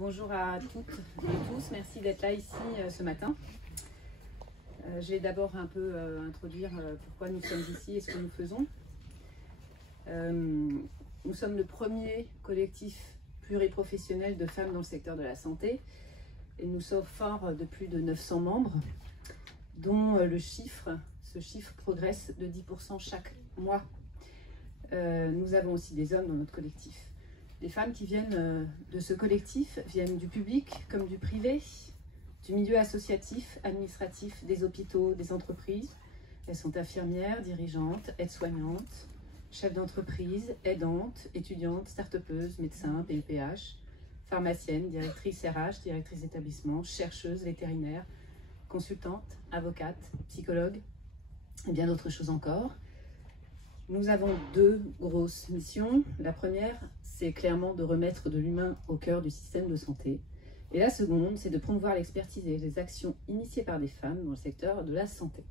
Bonjour à toutes et tous, merci d'être là ici ce matin. Je vais d'abord un peu introduire pourquoi nous sommes ici et ce que nous faisons. Nous sommes le premier collectif pluriprofessionnel de femmes dans le secteur de la santé et nous sommes forts de plus de 900 membres, dont ce chiffre progresse de 10% chaque mois. Nous avons aussi des hommes dans notre collectif. Les femmes qui viennent de ce collectif viennent du public comme du privé, du milieu associatif, administratif, des hôpitaux, des entreprises. Elles sont infirmières, dirigeantes, aides-soignantes, chefs d'entreprise, aidantes, étudiantes, start-upeuses, médecins, PEPH, pharmaciennes, directrices RH, directrices d'établissement, chercheuses, vétérinaires, consultantes, avocates, psychologues et bien d'autres choses encore. Nous avons deux grosses missions. La première, c'est clairement de remettre de l'humain au cœur du système de santé. Et la seconde, c'est de promouvoir l'expertise et les actions initiées par des femmes dans le secteur de la santé.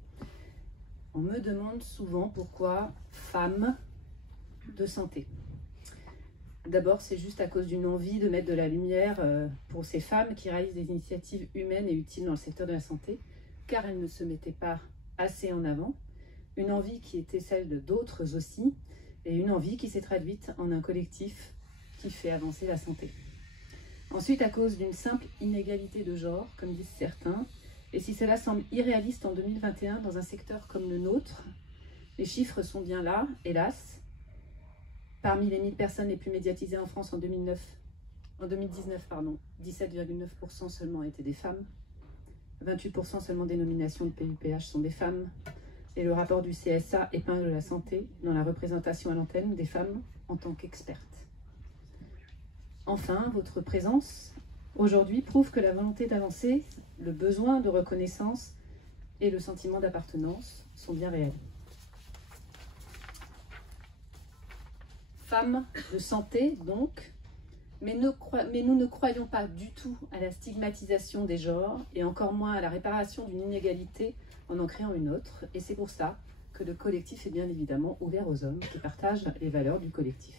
On me demande souvent pourquoi femmes de santé. D'abord, c'est juste à cause d'une envie de mettre de la lumière pour ces femmes qui réalisent des initiatives humaines et utiles dans le secteur de la santé, car elles ne se mettaient pas assez en avant. Une envie qui était celle d'autres aussi, et une envie qui s'est traduite en un collectif qui fait avancer la santé. Ensuite, à cause d'une simple inégalité de genre, comme disent certains, et si cela semble irréaliste en 2021 dans un secteur comme le nôtre, les chiffres sont bien là, hélas. Parmi les 1000 personnes les plus médiatisées en France en 2019, 17,9% seulement étaient des femmes, 28% seulement des nominations de PUPH sont des femmes, et le rapport du CSA épingle la santé dans la représentation à l'antenne des femmes en tant qu'expertes. Enfin, votre présence aujourd'hui prouve que la volonté d'avancer, le besoin de reconnaissance et le sentiment d'appartenance sont bien réels. Femmes de santé, donc, mais nous ne croyons pas du tout à la stigmatisation des genres et encore moins à la réparation d'une inégalité en créant une autre. Et c'est pour ça que le collectif est bien évidemment ouvert aux hommes qui partagent les valeurs du collectif.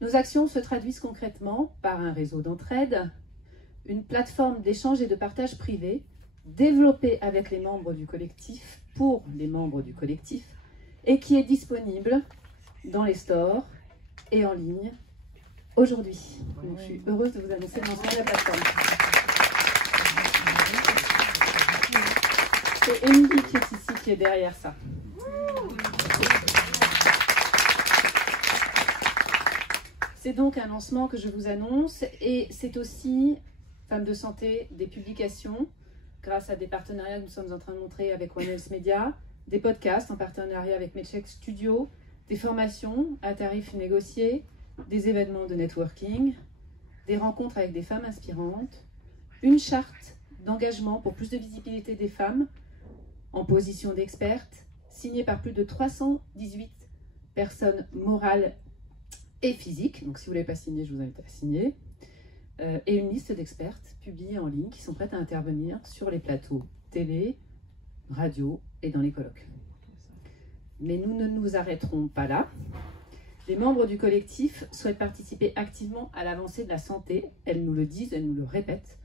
Nos actions se traduisent concrètement par un réseau d'entraide, une plateforme d'échange et de partage privé développée avec les membres du collectif pour les membres du collectif et qui est disponible dans les stores et en ligne aujourd'hui. Donc, je suis heureuse de vous annoncer le lancement de la plateforme. C'est Émilie qui est ici, qui est derrière ça. C'est donc un lancement que je vous annonce et c'est aussi, Femmes de santé, des publications grâce à des partenariats que nous sommes en train de montrer avec One Health Media, des podcasts en partenariat avec Medcheck Studio, des formations à tarifs négociés, des événements de networking, des rencontres avec des femmes inspirantes, une charte d'engagement pour plus de visibilité des femmes en position d'expertes, signée par plus de 318 personnes morales et physiques. Donc si vous ne l'avez pas signé, je vous invite à la signer. Et une liste d'expertes publiées en ligne qui sont prêtes à intervenir sur les plateaux télé, radio et dans les colloques. Mais nous ne nous arrêterons pas là. Les membres du collectif souhaitent participer activement à l'avancée de la santé, elles nous le disent, elles nous le répètent,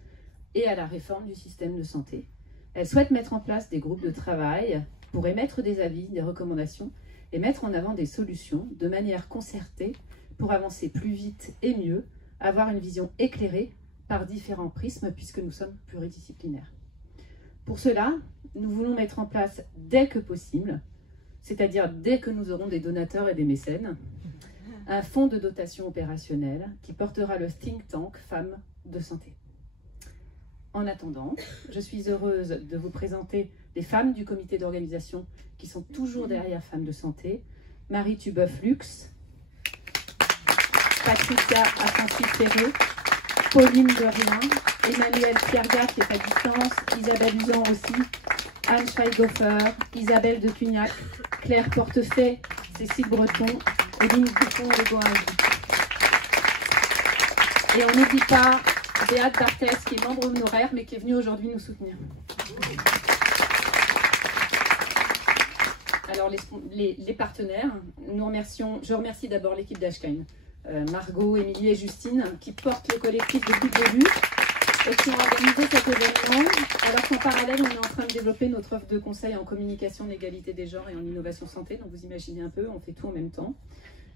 et à la réforme du système de santé. Elles souhaitent mettre en place des groupes de travail pour émettre des avis, des recommandations et mettre en avant des solutions de manière concertée pour avancer plus vite et mieux, avoir une vision éclairée par différents prismes puisque nous sommes pluridisciplinaires. Pour cela, nous voulons mettre en place dès que possible, c'est-à-dire dès que nous aurons des donateurs et des mécènes, un fonds de dotation opérationnelle qui portera le think tank Femmes de santé. En attendant, je suis heureuse de vous présenter les femmes du comité d'organisation qui sont toujours derrière Femmes de santé. Marie Tubeuf-Lux, Patricia Ascensi-Ferré, Pauline Derrien, Emmanuelle Piergat qui est à distance, Isabelle Usan aussi, Anne Schweighofer, Isabelle de Cugnac, Claire Portefait, Cécile Breton, Éline Dupont-Legoin. Et on n'oublie pas Béate Barthès, qui est membre honoraire, mais qui est venue aujourd'hui nous soutenir. Alors, les partenaires, je remercie d'abord l'équipe d'Ashkine, Margot, Émilie et Justine, qui portent le collectif depuis le début et qui ont organisé cet événement, alors qu'en parallèle, on est en train de développer notre offre de conseil en communication de l'égalité des genres et en innovation santé. Donc vous imaginez un peu, on fait tout en même temps.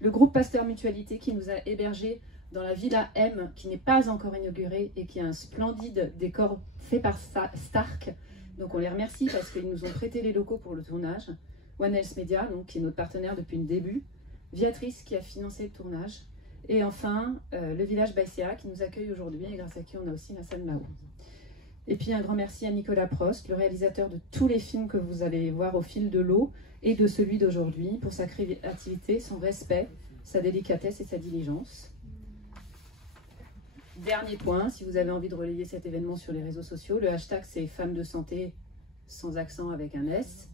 Le groupe Pasteur Mutualité qui nous a hébergés dans la Villa M, qui n'est pas encore inaugurée et qui a un splendide décor fait par Stark. Donc on les remercie parce qu'ils nous ont prêté les locaux pour le tournage. One Health Media, donc, qui est notre partenaire depuis le début. Viatrice qui a financé le tournage. Et enfin, le village Baïséa qui nous accueille aujourd'hui et grâce à qui on a aussi la salle là-haut. Et puis un grand merci à Nicolas Prost, le réalisateur de tous les films que vous allez voir au fil de l'eau et de celui d'aujourd'hui, pour sa créativité, son respect, sa délicatesse et sa diligence. Dernier point, si vous avez envie de relayer cet événement sur les réseaux sociaux, le hashtag c'est Femmes de Santé sans accent avec un S.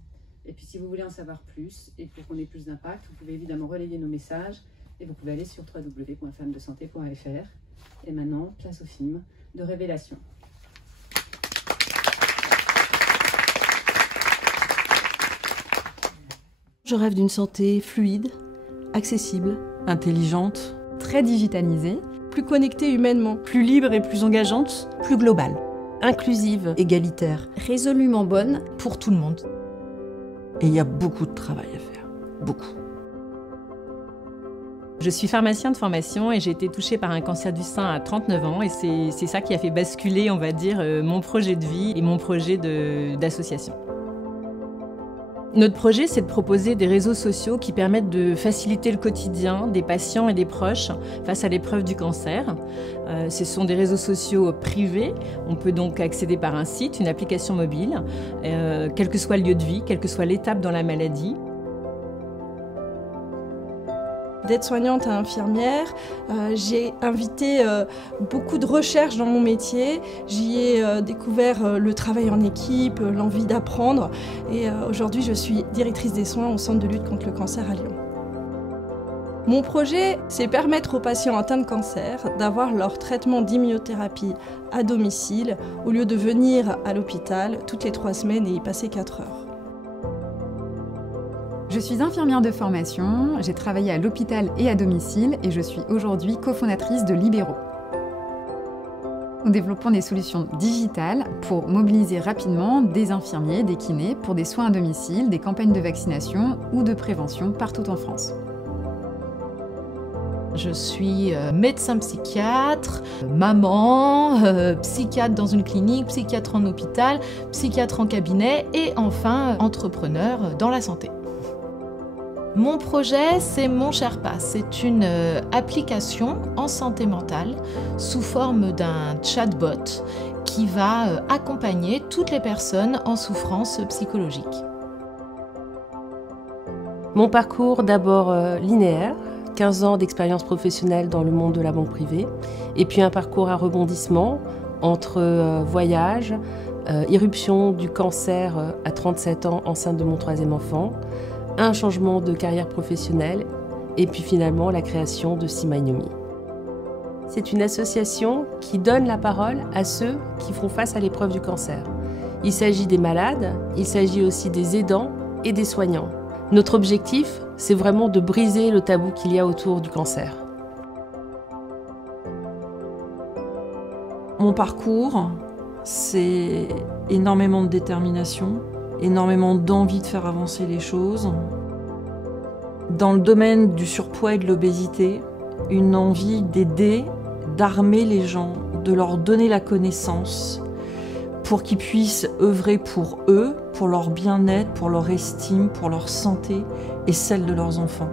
Et puis si vous voulez en savoir plus et pour qu'on ait plus d'impact, vous pouvez évidemment relayer nos messages et vous pouvez aller sur www.femmesdesanté.fr. Et maintenant, place au film de Révélation. Je rêve d'une santé fluide, accessible, intelligente, très digitalisée, plus connectée humainement, plus libre et plus engageante, plus globale, inclusive, égalitaire, résolument bonne pour tout le monde. Et il y a beaucoup de travail à faire, beaucoup. Je suis pharmacien de formation et j'ai été touchée par un cancer du sein à 39 ans et c'est ça qui a fait basculer, on va dire, mon projet de vie et mon projet d'association. Notre projet, c'est de proposer des réseaux sociaux qui permettent de faciliter le quotidien des patients et des proches face à l'épreuve du cancer. Ce sont des réseaux sociaux privés. On peut donc accéder par un site, une application mobile, quel que soit le lieu de vie, quelle que soit l'étape dans la maladie. D'aide-soignante à infirmière, j'ai invité beaucoup de recherches dans mon métier. J'y ai découvert le travail en équipe, l'envie d'apprendre. Et aujourd'hui, je suis directrice des soins au Centre de lutte contre le cancer à Lyon. Mon projet, c'est permettre aux patients atteints de cancer d'avoir leur traitement d'immunothérapie à domicile au lieu de venir à l'hôpital toutes les 3 semaines et y passer 4 heures. Je suis infirmière de formation, j'ai travaillé à l'hôpital et à domicile et je suis aujourd'hui cofondatrice de Libéraux. Nous développons des solutions digitales pour mobiliser rapidement des infirmiers, des kinés pour des soins à domicile, des campagnes de vaccination ou de prévention partout en France. Je suis médecin psychiatre, maman, psychiatre dans une clinique, psychiatre en hôpital, psychiatre en cabinet et enfin entrepreneur dans la santé. Mon projet, c'est Mon Sherpa. C'est une application en santé mentale sous forme d'un chatbot qui va accompagner toutes les personnes en souffrance psychologique. Mon parcours, d'abord linéaire, 15 ans d'expérience professionnelle dans le monde de la banque privée, et puis un parcours à rebondissement entre voyage, irruption du cancer à 37 ans enceinte de mon 3e enfant, un changement de carrière professionnelle et puis finalement la création de Simainomi. C'est une association qui donne la parole à ceux qui font face à l'épreuve du cancer. Il s'agit des malades, il s'agit aussi des aidants et des soignants. Notre objectif, c'est vraiment de briser le tabou qu'il y a autour du cancer. Mon parcours, c'est énormément de détermination, énormément d'envie de faire avancer les choses. Dans le domaine du surpoids et de l'obésité, une envie d'aider, d'armer les gens, de leur donner la connaissance pour qu'ils puissent œuvrer pour eux, pour leur bien-être, pour leur estime, pour leur santé et celle de leurs enfants.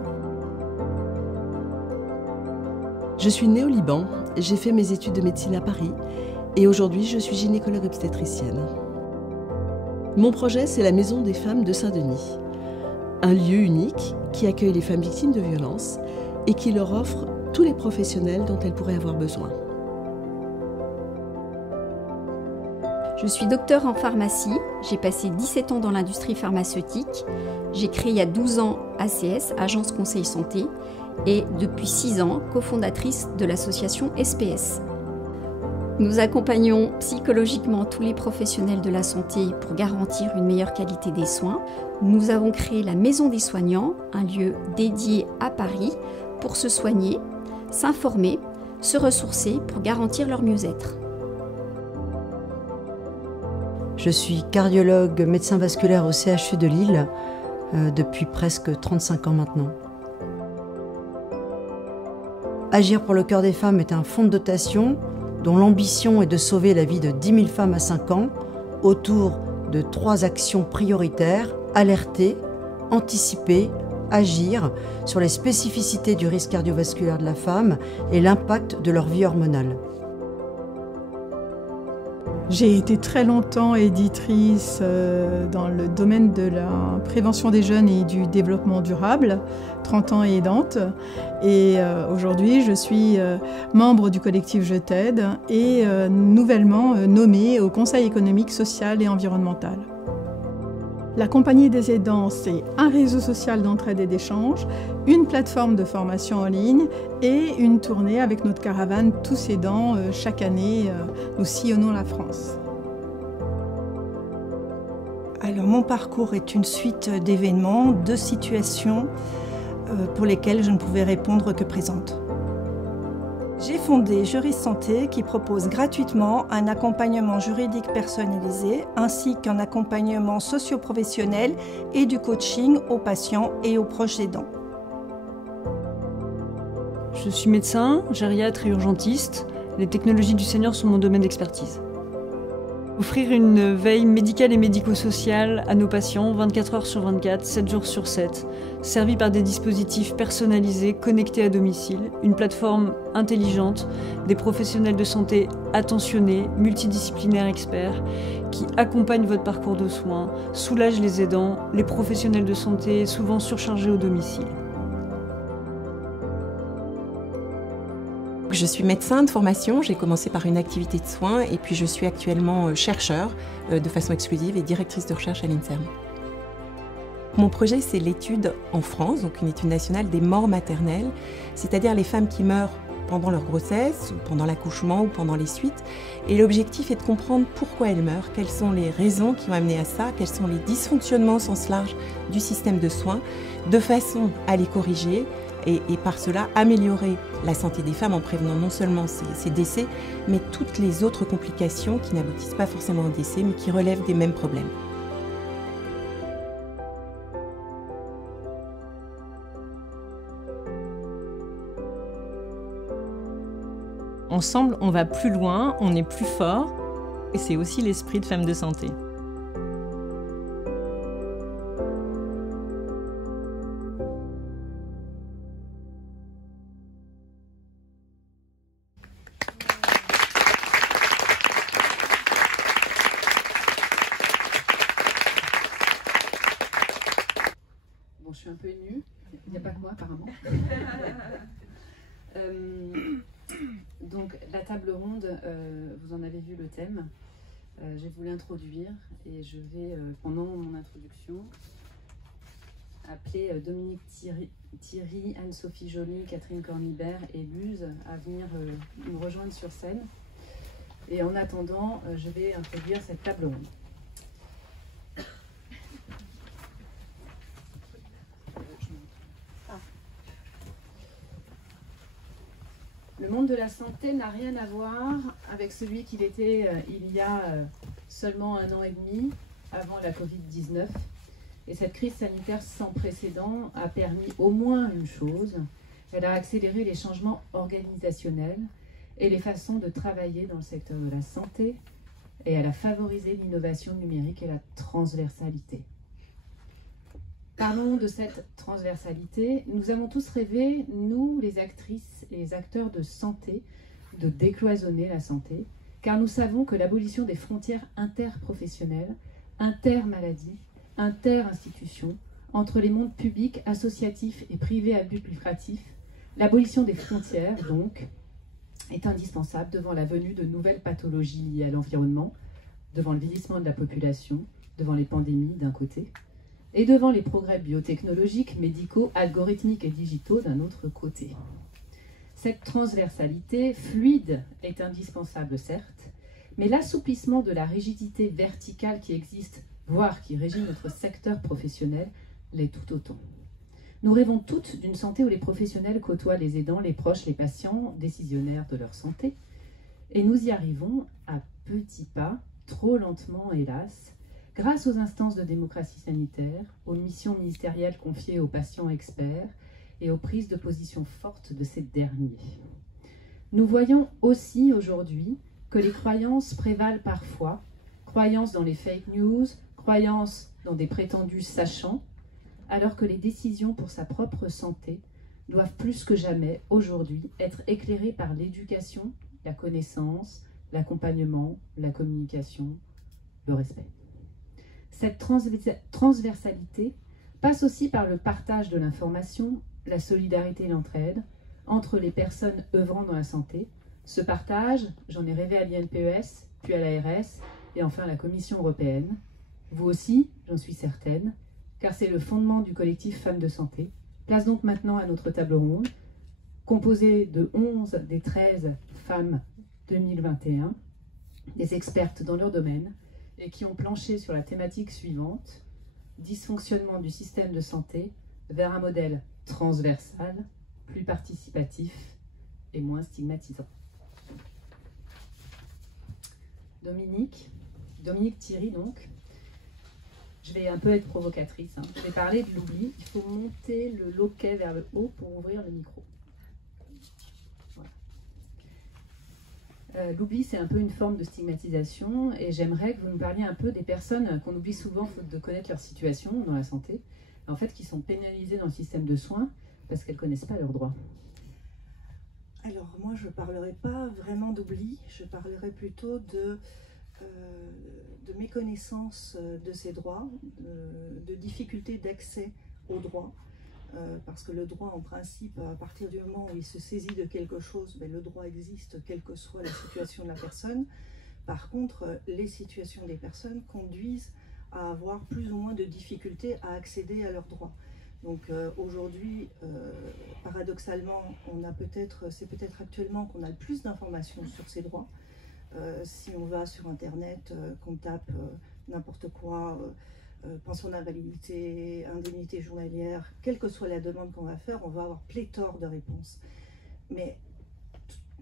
Je suis née au Liban, j'ai fait mes études de médecine à Paris et aujourd'hui je suis gynécologue obstétricienne. Mon projet, c'est la Maison des femmes de Saint-Denis, un lieu unique qui accueille les femmes victimes de violences et qui leur offre tous les professionnels dont elles pourraient avoir besoin. Je suis docteur en pharmacie, j'ai passé 17 ans dans l'industrie pharmaceutique, j'ai créé il y a 12 ans ACS, Agence Conseil Santé, et depuis 6 ans, cofondatrice de l'association SPS. Nous accompagnons psychologiquement tous les professionnels de la santé pour garantir une meilleure qualité des soins. Nous avons créé la Maison des soignants, un lieu dédié à Paris pour se soigner. s'informer, se ressourcer pour garantir leur mieux-être. Je suis cardiologue, médecin vasculaire au CHU de Lille depuis presque 35 ans maintenant. Agir pour le cœur des femmes est un fonds de dotation dont l'ambition est de sauver la vie de 10 000 femmes à 5 ans autour de 3 actions prioritaires: alerter, anticiper, agir sur les spécificités du risque cardiovasculaire de la femme et l'impact de leur vie hormonale. J'ai été très longtemps éditrice dans le domaine de la prévention des jeunes et du développement durable, 30 ans et aidante. Et aujourd'hui, je suis membre du collectif Je t'aide et nouvellement nommée au Conseil économique, social et environnemental. La Compagnie des aidants, c'est un réseau social d'entraide et d'échange, une plateforme de formation en ligne et une tournée avec notre caravane Tous aidants. Chaque année, nous sillonnons la France. Alors, mon parcours est une suite d'événements, de situations pour lesquelles je ne pouvais répondre que présente. J'ai fondé Juris Santé qui propose gratuitement un accompagnement juridique personnalisé ainsi qu'un accompagnement socio-professionnel et du coaching aux patients et aux proches aidants. Je suis médecin, gériatre et urgentiste. Les technologies du Seigneur sont mon domaine d'expertise. Offrir une veille médicale et médico-sociale à nos patients 24 heures sur 24, 7 jours sur 7, servis par des dispositifs personnalisés, connectés à domicile, une plateforme intelligente, des professionnels de santé attentionnés, multidisciplinaires experts, qui accompagnent votre parcours de soins, soulagent les aidants, les professionnels de santé souvent surchargés au domicile. Je suis médecin de formation, j'ai commencé par une activité de soins et puis je suis actuellement chercheur de façon exclusive et directrice de recherche à l'INSERM. Mon projet, c'est l'étude en France, donc une étude nationale des morts maternelles, c'est-à-dire les femmes qui meurent pendant leur grossesse, ou pendant l'accouchement ou pendant les suites. Et l'objectif est de comprendre pourquoi elles meurent, quelles sont les raisons qui ont amené à ça, quels sont les dysfonctionnements au sens large du système de soins, de façon à les corriger, et par cela améliorer la santé des femmes en prévenant non seulement ces décès, mais toutes les autres complications qui n'aboutissent pas forcément au décès, mais qui relèvent des mêmes problèmes. Ensemble, on va plus loin, on est plus fort, et c'est aussi l'esprit de Femmes de Santé. Bon, je suis un peu émue, il n'y a pas que moi apparemment. Donc la table ronde, vous en avez vu le thème, je vais vous l'introduire et je vais, pendant mon introduction, appeler Dominique Thierry, Anne-Sophie Joly, Catherine Cornibert et Luz à venir nous rejoindre sur scène. Et en attendant, je vais introduire cette table ronde. Le monde de la santé n'a rien à voir avec celui qu'il était il y a seulement 1 an et demi, avant la Covid-19. Et cette crise sanitaire sans précédent a permis au moins une chose, elle a accéléré les changements organisationnels et les façons de travailler dans le secteur de la santé, et elle a favorisé l'innovation numérique et la transversalité. Parlons de cette transversalité. Nous avons tous rêvé, nous, les actrices et les acteurs de santé, de décloisonner la santé, car nous savons que l'abolition des frontières interprofessionnelles, intermaladies, inter-institutions, entre les mondes publics, associatifs et privés à but lucratif, l'abolition des frontières, donc, est indispensable devant la venue de nouvelles pathologies liées à l'environnement, devant le vieillissement de la population, devant les pandémies d'un côté, et devant les progrès biotechnologiques, médicaux, algorithmiques et digitaux d'un autre côté. Cette transversalité fluide est indispensable, certes, mais l'assouplissement de la rigidité verticale qui existe, voire qui régit notre secteur professionnel, l'est tout autant. Nous rêvons toutes d'une santé où les professionnels côtoient les aidants, les proches, les patients, décisionnaires de leur santé. Et nous y arrivons à petits pas, trop lentement hélas, grâce aux instances de démocratie sanitaire, aux missions ministérielles confiées aux patients experts et aux prises de position fortes de ces derniers. Nous voyons aussi aujourd'hui que les croyances prévalent parfois, croyances dans les fake news, croyances dans des prétendus sachants, alors que les décisions pour sa propre santé doivent plus que jamais aujourd'hui être éclairées par l'éducation, la connaissance, l'accompagnement, la communication, le respect. Cette transversalité passe aussi par le partage de l'information, la solidarité et l'entraide entre les personnes œuvrant dans la santé. Ce partage, j'en ai rêvé à l'INPES, puis à l'ARS et enfin à la Commission européenne. Vous aussi, j'en suis certaine, car c'est le fondement du collectif Femmes de Santé. Place donc maintenant à notre table ronde, composée de 11 des 13 femmes 2021, des expertes dans leur domaine, et qui ont planché sur la thématique suivante: dysfonctionnement du système de santé vers un modèle transversal, plus participatif et moins stigmatisant. Dominique Thierry donc. Je vais un peu être provocatrice. Je vais parler de l'oubli. Il faut monter le loquet vers le haut pour ouvrir le micro. Voilà. L'oubli, c'est un peu une forme de stigmatisation et j'aimerais que vous nous parliez un peu des personnes qu'on oublie souvent faute de connaître leur situation dans la santé, en fait qui sont pénalisées dans le système de soins parce qu'elles ne connaissent pas leurs droits. Alors moi, je ne parlerai pas vraiment d'oubli, je parlerai plutôt de méconnaissance de ces droits, de difficulté d'accès aux droits, parce que le droit, en principe, à partir du moment où il se saisit de quelque chose, le droit existe, quelle que soit la situation de la personne. Par contre, les situations des personnes conduisent à avoir plus ou moins de difficultés à accéder à leurs droits. Donc aujourd'hui, paradoxalement, c'est peut-être actuellement qu'on a le plus d'informations sur ces droits. Si on va sur Internet, qu'on tape n'importe quoi, pension d'invalidité, indemnité journalière, quelle que soit la demande qu'on va faire, on va avoir pléthore de réponses. Mais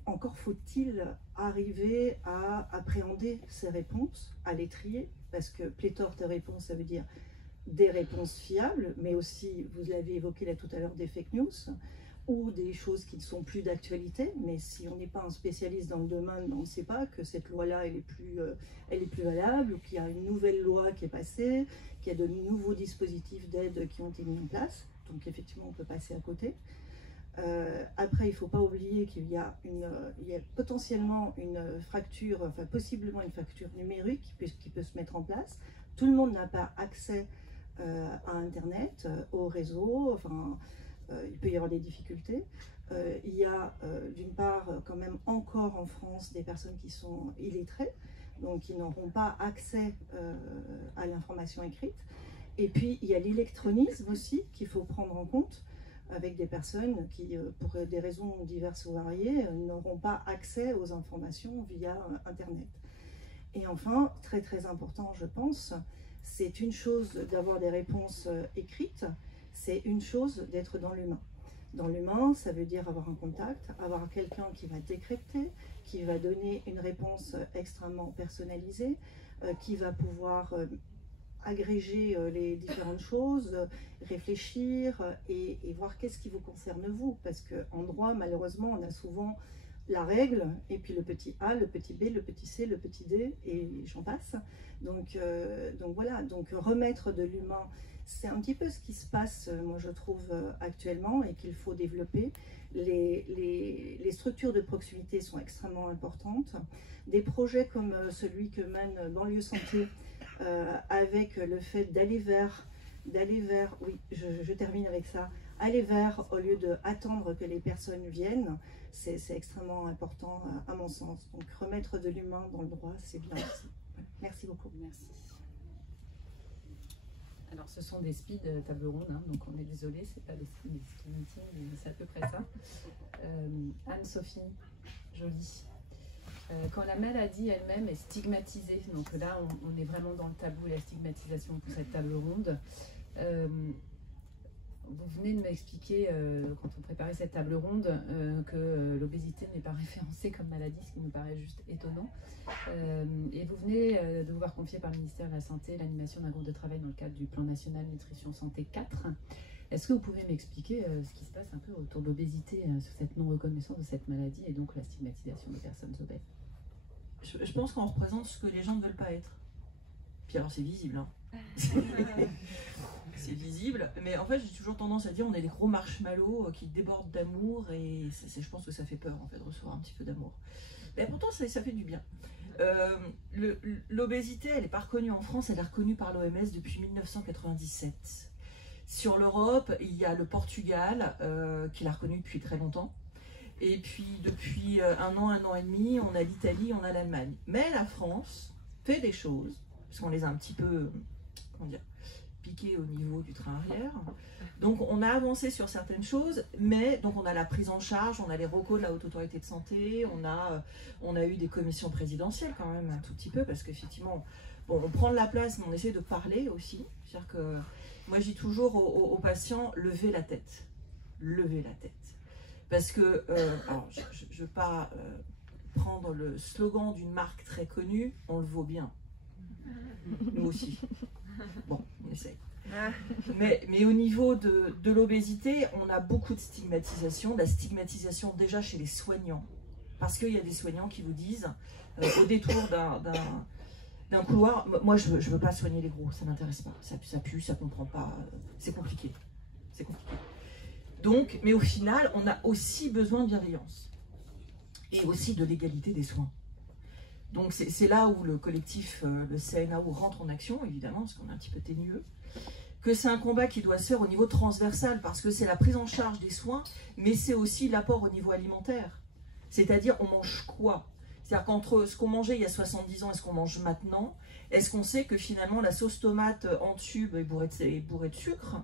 encore faut-il arriver à appréhender ces réponses, à les trier, parce que pléthore de réponses, ça veut dire des réponses fiables, mais aussi, vous l'avez évoqué là tout à l'heure, des fake news, ou des choses qui ne sont plus d'actualité, mais si on n'est pas un spécialiste dans le domaine, on ne sait pas que cette loi-là, elle est plus valable, ou qu'il y a une nouvelle loi qui est passée, qu'il y a de nouveaux dispositifs d'aide qui ont été mis en place, donc effectivement on peut passer à côté. Après, il ne faut pas oublier qu'il y a potentiellement une fracture, enfin possiblement une fracture numérique qui peut se mettre en place. Tout le monde n'a pas accès à Internet, au réseau, enfin... il peut y avoir des difficultés. Il y a d'une part quand même encore en France des personnes qui sont illettrées, donc qui n'auront pas accès à l'information écrite. Et puis il y a l'électronisme aussi qu'il faut prendre en compte, avec des personnes qui, pour des raisons diverses ou variées, n'auront pas accès aux informations via Internet. Et enfin, très très important je pense, c'est une chose d'avoir des réponses écrites, c'est une chose d'être dans l'humain. Dans l'humain, ça veut dire avoir un contact, avoir quelqu'un qui va décrypter, qui va donner une réponse extrêmement personnalisée, qui va pouvoir agréger les différentes choses, réfléchir et voir qu'est-ce qui vous concerne vous. Parce qu'en droit, malheureusement, on a souvent la règle, et puis le petit A, le petit B, le petit C, le petit D, et j'en passe. Donc voilà, donc remettre de l'humain, c'est un petit peu ce qui se passe, moi je trouve, actuellement, et qu'il faut développer. Les structures de proximité sont extrêmement importantes. Des projets comme celui que mène Banlieue Santé, avec le fait d'aller vers, oui, je termine avec ça, aller vers au lieu d'attendre que les personnes viennent, c'est extrêmement important à mon sens. Donc remettre de l'humain dans le droit, c'est bien aussi. Merci beaucoup. Merci. Alors ce sont des speed table ronde, hein, donc on est désolé, c'est pas des speed meetings, mais c'est à peu près ça. Anne-Sophie Joly. Quand la maladie elle-même est stigmatisée, donc là on est vraiment dans le tabou et la stigmatisation pour cette table ronde, Vous venez de m'expliquer, quand on préparait cette table ronde, que l'obésité n'est pas référencée comme maladie, ce qui nous paraît juste étonnant. Et vous venez de vous voir confier par le ministère de la Santé l'animation d'un groupe de travail dans le cadre du plan national nutrition santé 4. Est-ce que vous pouvez m'expliquer ce qui se passe un peu autour de l'obésité, sur cette non-reconnaissance de cette maladie et donc la stigmatisation des personnes obèses? Je pense qu'on représente ce que les gens ne veulent pas être. Puis alors c'est visible, hein. C'est visible, mais en fait j'ai toujours tendance à dire on est des gros marshmallows qui débordent d'amour et je pense que ça fait peur en fait de recevoir un petit peu d'amour. Mais pourtant ça fait du bien. L'obésité elle n'est pas reconnue en France, elle est reconnue par l'OMS depuis 1997. Sur l'Europe il y a le Portugal qui l'a reconnue depuis très longtemps. Et puis depuis un an et demi on a l'Italie, on a l'Allemagne. Mais la France fait des choses, parce qu'on les a un petit peu, comment dire, piqué au niveau du train arrière. Donc on a avancé sur certaines choses, mais donc on a la prise en charge, on a les recos de la Haute Autorité de Santé, on a eu des commissions présidentielles quand même un tout petit peu, parce qu'effectivement, bon, on prend de la place, mais on essaie de parler aussi. C'est-à-dire que moi je dis toujours aux patients, levez la tête. Levez la tête. Parce que, alors je ne veux pas prendre le slogan d'une marque très connue, on le vaut bien. Nous aussi. Bon, on essaye. Mais au niveau de l'obésité, on a beaucoup de stigmatisation. La stigmatisation déjà chez les soignants. Parce qu'il y a des soignants qui vous disent, au détour d'un couloir, moi je veux pas soigner les gros, ça m'intéresse pas. Ça pue, ça comprend pas, c'est compliqué. C'est compliqué. Donc, mais au final, on a aussi besoin de bienveillance. Et aussi de l'égalité des soins. Donc c'est là où le collectif, le CNAO rentre en action, évidemment, parce qu'on est un petit peu ténueux, que c'est un combat qui doit se faire au niveau transversal, parce que c'est la prise en charge des soins, mais c'est aussi l'apport au niveau alimentaire. C'est-à-dire, on mange quoi? C'est-à-dire qu'entre ce qu'on mangeait il y a 70 ans et ce qu'on mange maintenant, est-ce qu'on sait que finalement la sauce tomate en tube est bourrée de sucre,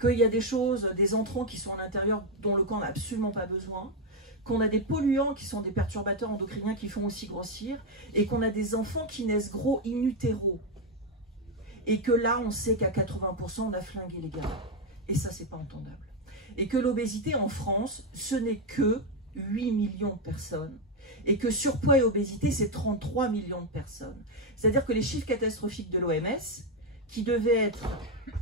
qu'il y a des choses, des entrants qui sont à l'intérieur dont le corps n'a absolument pas besoin, qu'on a des polluants qui sont des perturbateurs endocriniens qui font aussi grossir, et qu'on a des enfants qui naissent gros in utero. Et que là, on sait qu'à 80%, on a flingué les gamins. Et ça, c'est pas entendable. Et que l'obésité en France, ce n'est que 8 millions de personnes. Et que surpoids et obésité, c'est 33 millions de personnes. C'est-à-dire que les chiffres catastrophiques de l'OMS, qui devaient être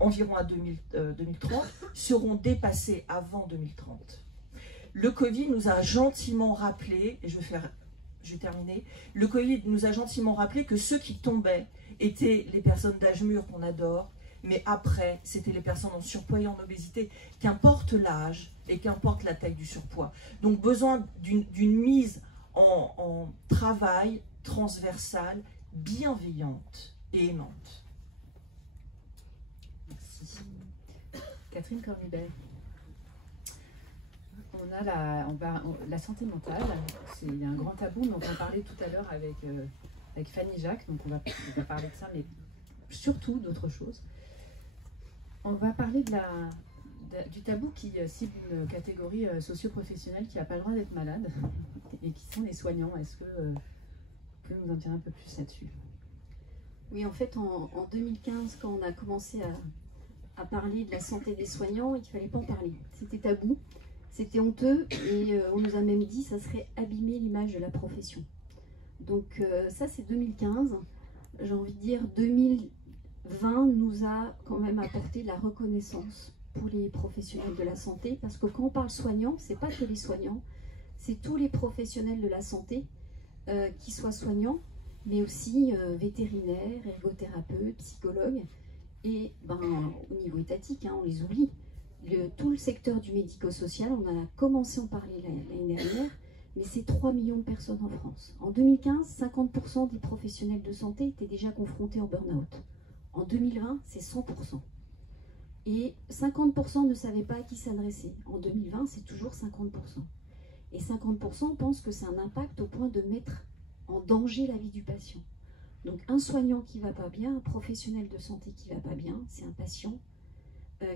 environ à 2030, seront dépassés avant 2030. Le Covid nous a gentiment rappelé, et je vais terminer, le Covid nous a gentiment rappelé que ceux qui tombaient étaient les personnes d'âge mûr qu'on adore, mais après, c'était les personnes en surpoids et en obésité, qu'importe l'âge et qu'importe la taille du surpoids. Donc besoin d'une mise en travail transversal, bienveillante et aimante. Merci. Catherine Cornibert. On a la santé mentale, il y a un grand tabou, mais on va en parler tout à l'heure avec Fanny Jacques, donc on va parler de ça, mais surtout d'autres choses. On va parler du tabou qui cible une catégorie socio-professionnelle qui n'a pas le droit d'être malade, et qui sont les soignants. Est-ce que vous pouvez nous en dire un peu plus là-dessus? Oui, en fait, en 2015, quand on a commencé à parler de la santé des soignants, il ne fallait pas en parler. C'était tabou. C'était honteux et on nous a même dit que ça serait abîmer l'image de la profession. Donc ça c'est 2015. J'ai envie de dire 2020 nous a quand même apporté la reconnaissance pour les professionnels de la santé, parce que quand on parle soignants, c'est pas que les soignants, c'est tous les professionnels de la santé, qui soient soignants, mais aussi vétérinaires, ergothérapeutes, psychologues, et au niveau étatique, on les oublie. Tout le secteur du médico-social, on en a commencé à en parler l'année dernière, mais c'est 3 millions de personnes en France. En 2015, 50% des professionnels de santé étaient déjà confrontés au burn-out. En 2020, c'est 100%. Et 50% ne savaient pas à qui s'adresser. En 2020, c'est toujours 50%. Et 50% pensent que c'est un impact au point de mettre en danger la vie du patient. Donc un soignant qui ne va pas bien, un professionnel de santé qui ne va pas bien, c'est un patient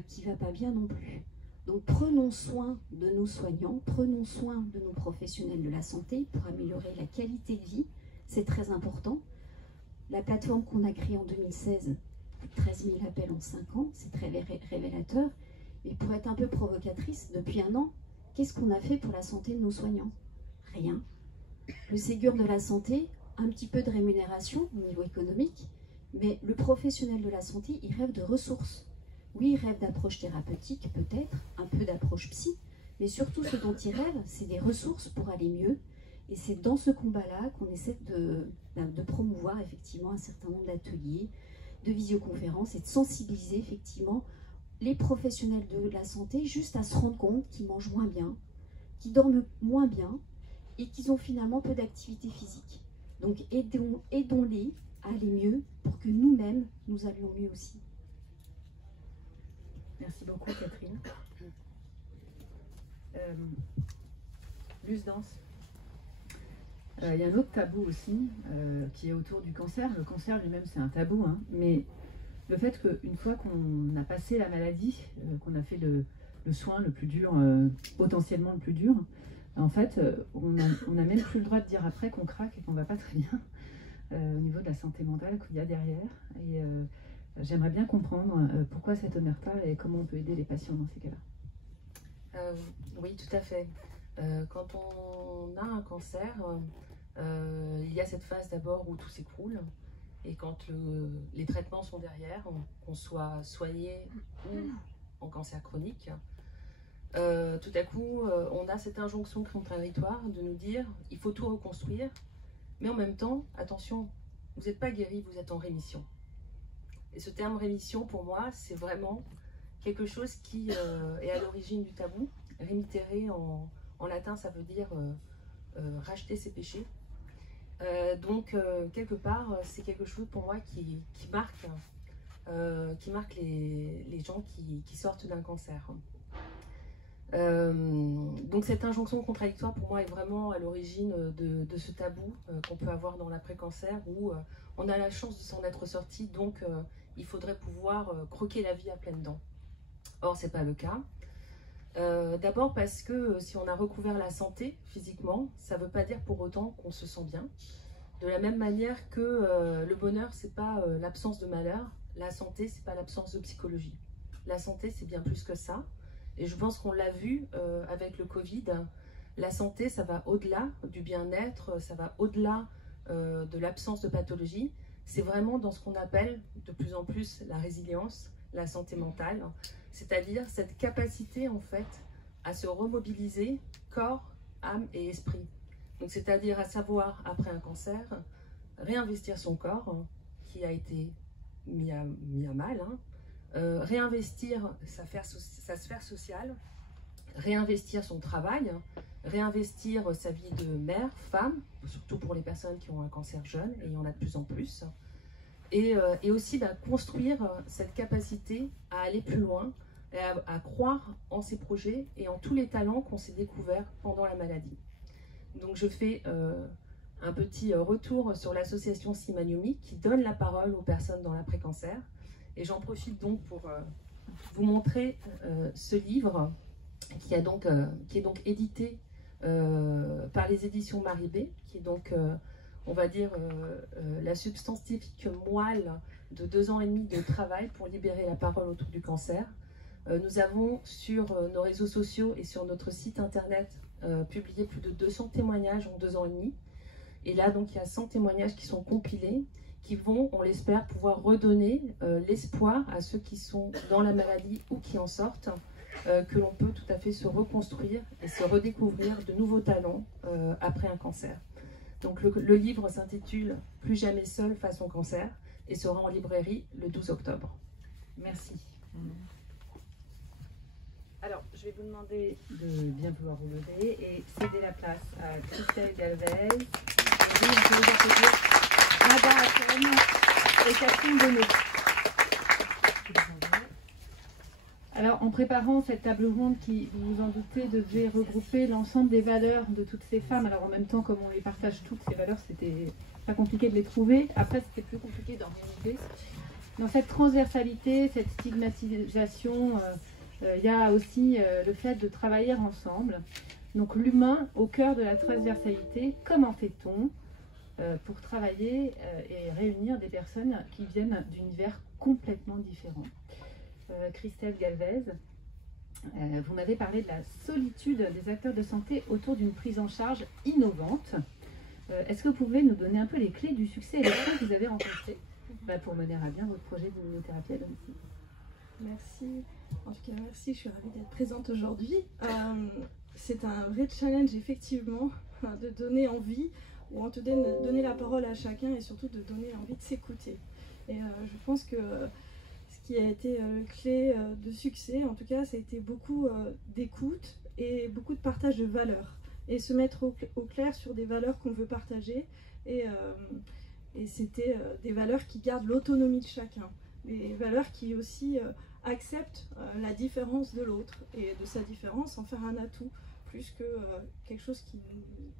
qui ne va pas bien non plus. Donc prenons soin de nos soignants, prenons soin de nos professionnels de la santé pour améliorer la qualité de vie, c'est très important. La plateforme qu'on a créée en 2016, 13 000 appels en 5 ans, c'est très révélateur. Mais pour être un peu provocatrice, depuis un an, qu'est-ce qu'on a fait pour la santé de nos soignants? Rien. Le Ségur de la santé, un petit peu de rémunération au niveau économique, mais le professionnel de la santé, il rêve de ressources. Oui, il rêve d'approche thérapeutique, peut-être, un peu d'approche psy, mais surtout ce dont il rêve, c'est des ressources pour aller mieux. Et c'est dans ce combat-là qu'on essaie de promouvoir effectivement un certain nombre d'ateliers, de visioconférences et de sensibiliser effectivement les professionnels de la santé juste à se rendre compte qu'ils mangent moins bien, qu'ils dorment moins bien et qu'ils ont finalement peu d'activité physique. Donc aidons-les à aller mieux pour que nous-mêmes, nous allions mieux aussi. Merci beaucoup Catherine. Luce Danse. Il y a un autre tabou aussi qui est autour du cancer. Le cancer lui-même c'est un tabou, hein, mais le fait qu'une fois qu'on a passé la maladie, qu'on a fait le soin le plus dur, potentiellement le plus dur, en fait on n'a même plus le droit de dire après qu'on craque et qu'on va pas très bien au niveau de la santé mentale qu'il y a derrière. Et j'aimerais bien comprendre pourquoi cette omerta et comment on peut aider les patients dans ces cas-là. Oui, tout à fait. Quand on a un cancer, il y a cette phase d'abord où tout s'écroule. Et quand les traitements sont derrière, qu'on soit soigné ou en cancer chronique, tout à coup, on a cette injonction contradictoire de nous dire il faut tout reconstruire, mais en même temps, attention, vous n'êtes pas guéri, vous êtes en rémission. Et ce terme rémission, pour moi, c'est vraiment quelque chose qui est à l'origine du tabou. Rémittere en latin, ça veut dire racheter ses péchés. Donc, quelque part, c'est quelque chose pour moi qui marque les gens qui sortent d'un cancer. Donc, cette injonction contradictoire, pour moi, est vraiment à l'origine de ce tabou qu'on peut avoir dans l'après-cancer, où on a la chance de s'en être sorti, donc il faudrait pouvoir croquer la vie à pleines dents. Or, ce n'est pas le cas. D'abord parce que si on a recouvert la santé physiquement, ça ne veut pas dire pour autant qu'on se sent bien. De la même manière que le bonheur, ce n'est pas l'absence de malheur, la santé, ce n'est pas l'absence de psychologie. La santé, c'est bien plus que ça. Et je pense qu'on l'a vu avec le Covid, la santé, ça va au-delà du bien-être, ça va au-delà de l'absence de pathologie. C'est vraiment dans ce qu'on appelle de plus en plus la résilience, la santé mentale, c'est-à-dire cette capacité en fait à se remobiliser corps, âme et esprit. Donc c'est-à-dire à savoir après un cancer réinvestir son corps qui a été mis à mal, réinvestir sa sphère sociale, réinvestir son travail, réinvestir sa vie de mère, femme, surtout pour les personnes qui ont un cancer jeune, et il y en a de plus en plus. Et aussi construire cette capacité à aller plus loin, et à croire en ses projets et en tous les talents qu'on s'est découverts pendant la maladie. Donc je fais un petit retour sur l'association Simaniomi qui donne la parole aux personnes dans l'après-cancer. Et j'en profite donc pour vous montrer ce livre qui est donc édité par les éditions Maribé, qui est donc... on va dire, la substantifique moelle de 2 ans et demi de travail pour libérer la parole autour du cancer. Nous avons sur nos réseaux sociaux et sur notre site internet publié plus de 200 témoignages en 2 ans et demi. Et là, donc, il y a 100 témoignages qui sont compilés, qui vont, on l'espère, pouvoir redonner l'espoir à ceux qui sont dans la maladie ou qui en sortent, que l'on peut tout à fait se reconstruire et se redécouvrir de nouveaux talents après un cancer. Donc le livre s'intitule « Plus jamais seul face au cancer » et sera en librairie le 12 octobre. Merci. Alors, je vais vous demander de bien vouloir vous lever et céder la place à Christelle Galvez, et on peut vous applaudir Nada Achen et Catherine Bonnet. Alors, en préparant cette table ronde qui, vous vous en doutez, devait regrouper l'ensemble des valeurs de toutes ces femmes, alors en même temps, comme on les partage toutes ces valeurs, c'était pas compliqué de les trouver. Après, c'était plus compliqué d'organiser. Dans cette transversalité, cette stigmatisation, il y a aussi le fait de travailler ensemble. Donc l'humain au cœur de la transversalité, comment fait-on pour travailler et réunir des personnes qui viennent d'univers complètement différents? Christelle Galvez. Vous m'avez parlé de la solitude des acteurs de santé autour d'une prise en charge innovante. Est-ce que vous pouvez nous donner un peu les clés du succès et les freins que vous avez rencontrés pour mener à bien votre projet d'immunothérapie à domicile? Merci. En tout cas, merci. Je suis ravie d'être présente aujourd'hui. C'est un vrai challenge, effectivement, de donner envie, ou en tout cas de donner la parole à chacun et surtout de donner envie de s'écouter. Et je pense que ce qui a été clé de succès, en tout cas, ça a été beaucoup d'écoute et beaucoup de partage de valeurs. Et se mettre au clair sur des valeurs qu'on veut partager. Et c'était des valeurs qui gardent l'autonomie de chacun. Des valeurs qui aussi acceptent la différence de l'autre. Et de sa différence, en faire un atout, plus que quelque chose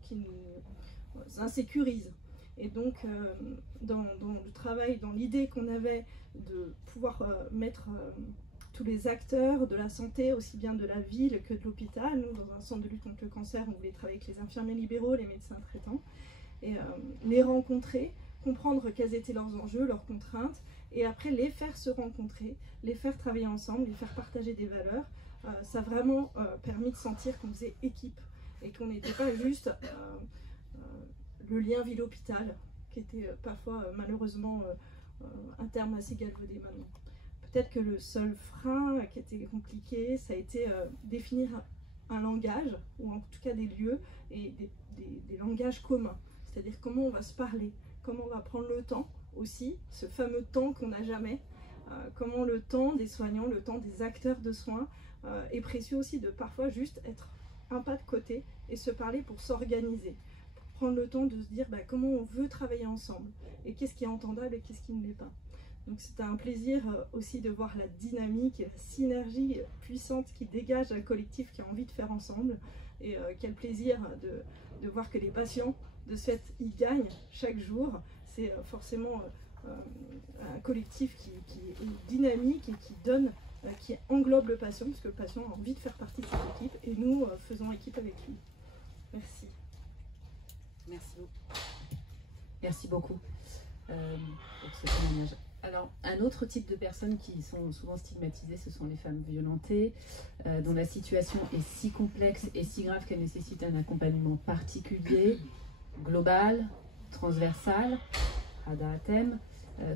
qui nous insécurise. Et donc, dans le travail, dans l'idée qu'on avait de pouvoir mettre tous les acteurs de la santé, aussi bien de la ville que de l'hôpital. Nous, dans un centre de lutte contre le cancer, on voulait travailler avec les infirmiers libéraux, les médecins traitants, et les rencontrer, comprendre quels étaient leurs enjeux, leurs contraintes, et après les faire se rencontrer, les faire travailler ensemble, les faire partager des valeurs. Ça a vraiment permis de sentir qu'on faisait équipe, et qu'on n'était pas juste le lien ville-hôpital, qui était parfois malheureusement un terme assez galvaudé maintenant. Peut-être que le seul frein qui était compliqué, ça a été définir un langage, ou en tout cas des lieux et des langages communs. C'est-à-dire comment on va se parler, comment on va prendre le temps aussi, ce fameux temps qu'on n'a jamais, comment le temps des soignants, le temps des acteurs de soins est précieux aussi de parfois juste être un pas de côté et se parler pour s'organiser, pour prendre le temps de se dire comment on veut travailler ensemble et qu'est-ce qui est entendable et qu'est-ce qui ne l'est pas. Donc c'était un plaisir aussi de voir la dynamique et la synergie puissante qui dégage un collectif qui a envie de faire ensemble. Et quel plaisir de voir que les patients, de ce fait, ils gagnent chaque jour. C'est forcément un collectif qui est dynamique et qui donne, qui englobe le patient, parce que le patient a envie de faire partie de cette équipe et nous faisons équipe avec lui. Merci. Merci beaucoup. Merci beaucoup pour ce témoignage. Alors, un autre type de personnes qui sont souvent stigmatisées, ce sont les femmes violentées, dont la situation est si complexe et si grave qu'elle nécessite un accompagnement particulier, global, transversal, Hada-Hatem.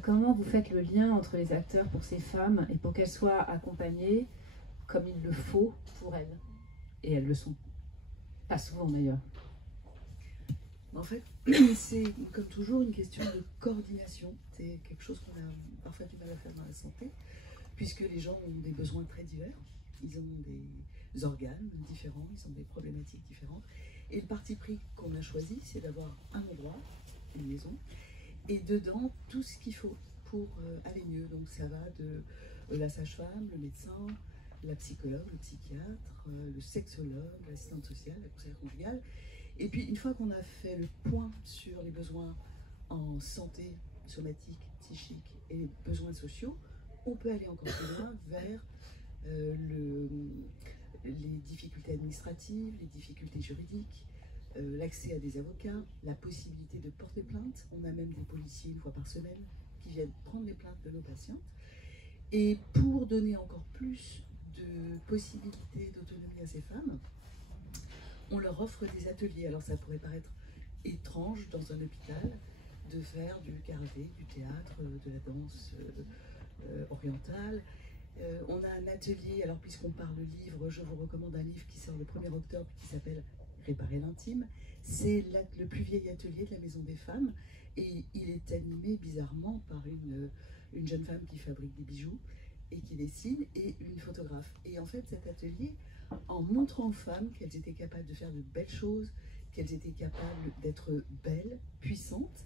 Comment vous faites le lien entre les acteurs pour ces femmes et pour qu'elles soient accompagnées comme il le faut pour elles? Et elles le sont. Pas souvent d'ailleurs. En fait, c'est comme toujours une question de coordination. C'est quelque chose qu'on a parfois du mal à faire dans la santé, puisque les gens ont des besoins très divers. Ils ont des organes différents, ils ont des problématiques différentes. Et le parti pris qu'on a choisi, c'est d'avoir un endroit, une maison, et dedans tout ce qu'il faut pour aller mieux. Donc ça va de la sage-femme, le médecin, la psychologue, le psychiatre, le sexologue, l'assistante sociale, la conseillère conjugale. Et puis, une fois qu'on a fait le point sur les besoins en santé somatique, psychique et les besoins sociaux, on peut aller encore plus loin vers les difficultés administratives, les difficultés juridiques, l'accès à des avocats, la possibilité de porter plainte. On a même des policiers une fois par semaine qui viennent prendre les plaintes de nos patientes. Et pour donner encore plus de possibilités d'autonomie à ces femmes, on leur offre des ateliers. Alors ça pourrait paraître étrange dans un hôpital de faire du karaté, du théâtre, de la danse orientale. On a un atelier, alors puisqu'on parle de livre, je vous recommande un livre qui sort le 1er octobre qui s'appelle Réparer l'intime. C'est le plus vieil atelier de la Maison des Femmes et il est animé bizarrement par une jeune femme qui fabrique des bijoux et qui dessine et une photographe. Et en fait cet atelier, en montrant aux femmes qu'elles étaient capables de faire de belles choses, qu'elles étaient capables d'être belles, puissantes.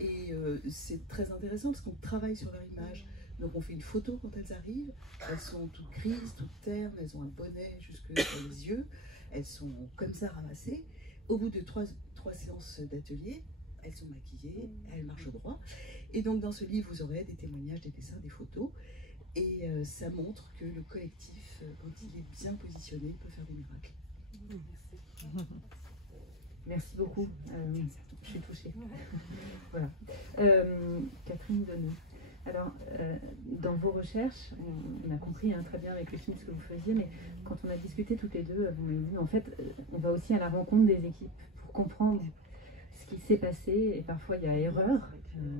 Et c'est très intéressant parce qu'on travaille sur leur image. Donc on fait une photo quand elles arrivent, elles sont toutes grises, toutes ternes, elles ont un bonnet jusque sur les yeux, elles sont comme ça ramassées. Au bout de trois séances d'atelier, elles sont maquillées, elles marchent droit. Et donc dans ce livre, vous aurez des témoignages, des dessins, des photos. Et ça montre que le collectif, quand il est bien positionné, peut faire des miracles. Merci. Merci beaucoup. Je suis touchée. Voilà. Catherine Deneux. Alors, dans vos recherches, on a compris très bien avec le film ce que vous faisiez, mais quand on a discuté toutes les deux, vous m'avez dit, en fait, on va aussi à la rencontre des équipes pour comprendre ce qui s'est passé, et parfois il y a erreur,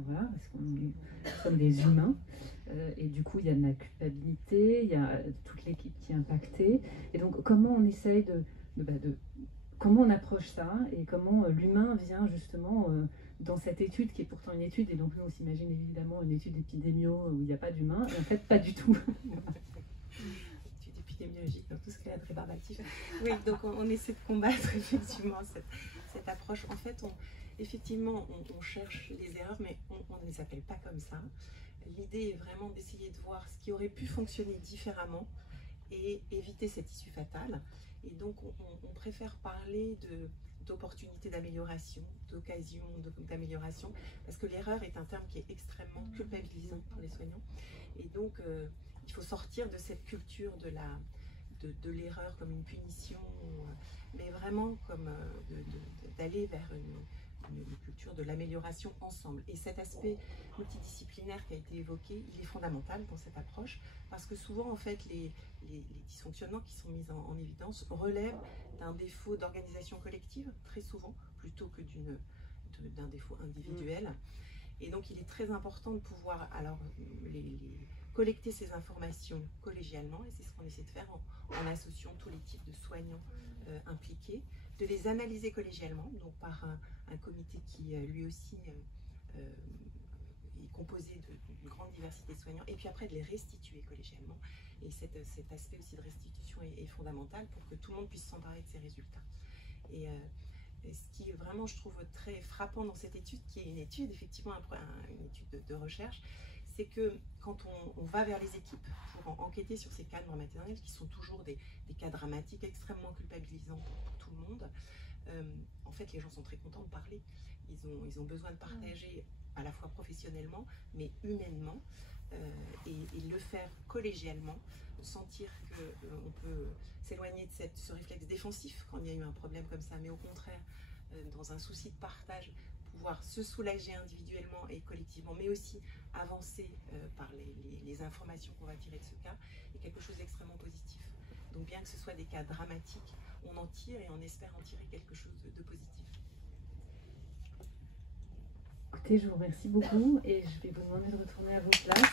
voilà, parce qu'on sommes des humains, et du coup il y a de la culpabilité, il y a toute l'équipe qui est impactée, et donc comment on essaye comment on approche ça, et comment l'humain vient justement dans cette étude qui est pourtant une étude, et donc nous on s'imagine évidemment une étude épidémio où il n'y a pas d'humain, et en fait pas du tout. Étude épidémiologique dans tout ce qui est rébarbatif. Oui, donc on essaie de combattre effectivement cette approche. En fait, effectivement, on cherche les erreurs, mais on ne les appelle pas comme ça. L'idée est vraiment d'essayer de voir ce qui aurait pu fonctionner différemment et éviter cette issue fatale. Et donc, on préfère parler d'opportunités d'amélioration, d'occasions d'amélioration, parce que l'erreur est un terme qui est extrêmement culpabilisant pour les soignants. Et donc, il faut sortir de cette culture de l'erreur comme une punition, mais vraiment comme d'aller vers une culture de l'amélioration ensemble. Et cet aspect multidisciplinaire qui a été évoqué, il est fondamental dans cette approche, parce que souvent, en fait, les dysfonctionnements qui sont mis en évidence relèvent d'un défaut d'organisation collective, très souvent, plutôt que d'un défaut individuel. Et donc, il est très important de pouvoir collecter ces informations collégialement, et c'est ce qu'on essaie de faire en associant tous les types de soignants impliqués, de les analyser collégialement, donc par un comité qui lui aussi est composé d'une grande diversité de soignants, et puis après de les restituer collégialement. Et cet aspect aussi de restitution est fondamental pour que tout le monde puisse s'emparer de ces résultats. Et ce qui est vraiment, je trouve, très frappant dans cette étude, qui est une étude, effectivement, une étude de recherche, c'est que quand on va vers les équipes pour enquêter sur ces cas de mort maternelle, qui sont toujours des cas dramatiques, extrêmement culpabilisants pour tout le monde, en fait, les gens sont très contents de parler. Ils ont besoin de partager à la fois professionnellement, mais humainement, et le faire collégialement, sentir qu'on peut s'éloigner de ce réflexe défensif quand il y a eu un problème comme ça, mais au contraire, dans un souci de partage, pouvoir se soulager individuellement et collectivement, mais aussi avancer par les informations qu'on va tirer de ce cas, est quelque chose d'extrêmement positif. Donc bien que ce soit des cas dramatiques, on en tire et on espère en tirer quelque chose de positif. Écoutez, je vous remercie beaucoup et je vais vous demander de retourner à vos places.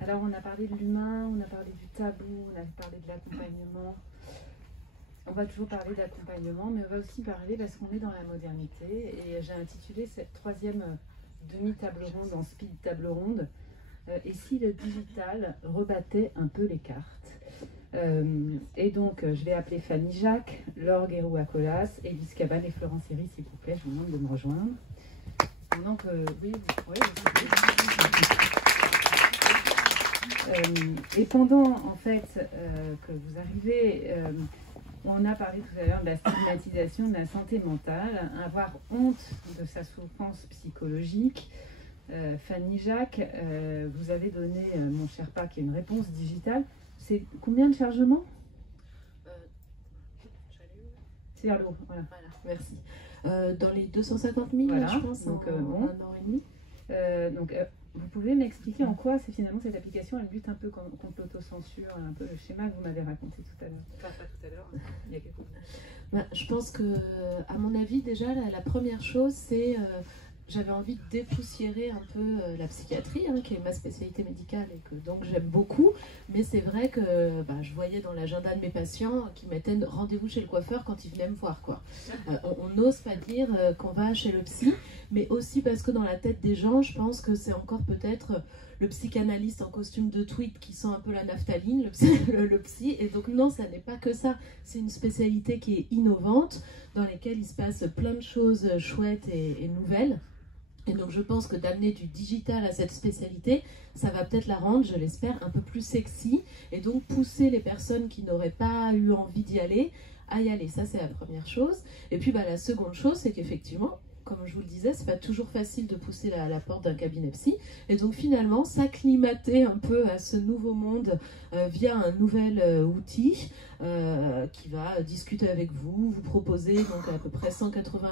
Alors on a parlé de l'humain, on a parlé du tabou, on a parlé de l'accompagnement. On va toujours parler d'accompagnement, mais on va aussi parler, parce qu'on est dans la modernité, et j'ai intitulé cette troisième demi-table ronde en speed table ronde, et si le digital rebattait un peu les cartes. Et donc je vais appeler Fanny Jacques, Laure Guérou-Acolas, Élise Cabane et Florence Héry, s'il vous plaît, je vous demande de me rejoindre. Pendant que, et pendant en fait que vous arrivez, on a parlé tout à l'heure de la stigmatisation de la santé mentale, avoir honte de sa souffrance psychologique. Fanny Jacques, vous avez donné, mon cher Pac, une réponse digitale. C'est combien de chargements? C'est vers le haut, voilà. Merci. Dans les 250 000, voilà. Je pense, donc, en un an et demi. Vous pouvez m'expliquer en quoi finalement cette application elle lutte un peu contre l'autocensure, un peu le schéma que vous m'avez raconté tout à l'heure. Enfin, pas tout à l'heure, il y a quelques minutes. Je pense que, à mon avis, déjà, la première chose, c'est j'avais envie de dépoussiérer un peu la psychiatrie, qui est ma spécialité médicale et que donc j'aime beaucoup. Mais c'est vrai que je voyais dans l'agenda de mes patients qui mettaient rendez-vous chez le coiffeur quand ils venaient me voir, quoi. On n'ose pas dire qu'on va chez le psy, mais aussi parce que dans la tête des gens, je pense que c'est encore peut-être le psychanalyste en costume de tweed qui sent un peu la naphtaline, le psy. Et donc non, ça n'est pas que ça. C'est une spécialité qui est innovante, dans laquelle il se passe plein de choses chouettes et nouvelles. Et donc je pense que d'amener du digital à cette spécialité, ça va peut-être la rendre, je l'espère, un peu plus sexy, et donc pousser les personnes qui n'auraient pas eu envie d'y aller à y aller. Ça, c'est la première chose. Et puis la seconde chose, c'est qu'effectivement, comme je vous le disais, c'est pas toujours facile de pousser la porte d'un cabinet psy. Et donc finalement, s'acclimater un peu à ce nouveau monde via un nouvel outil qui va discuter avec vous, vous proposer donc à peu près 180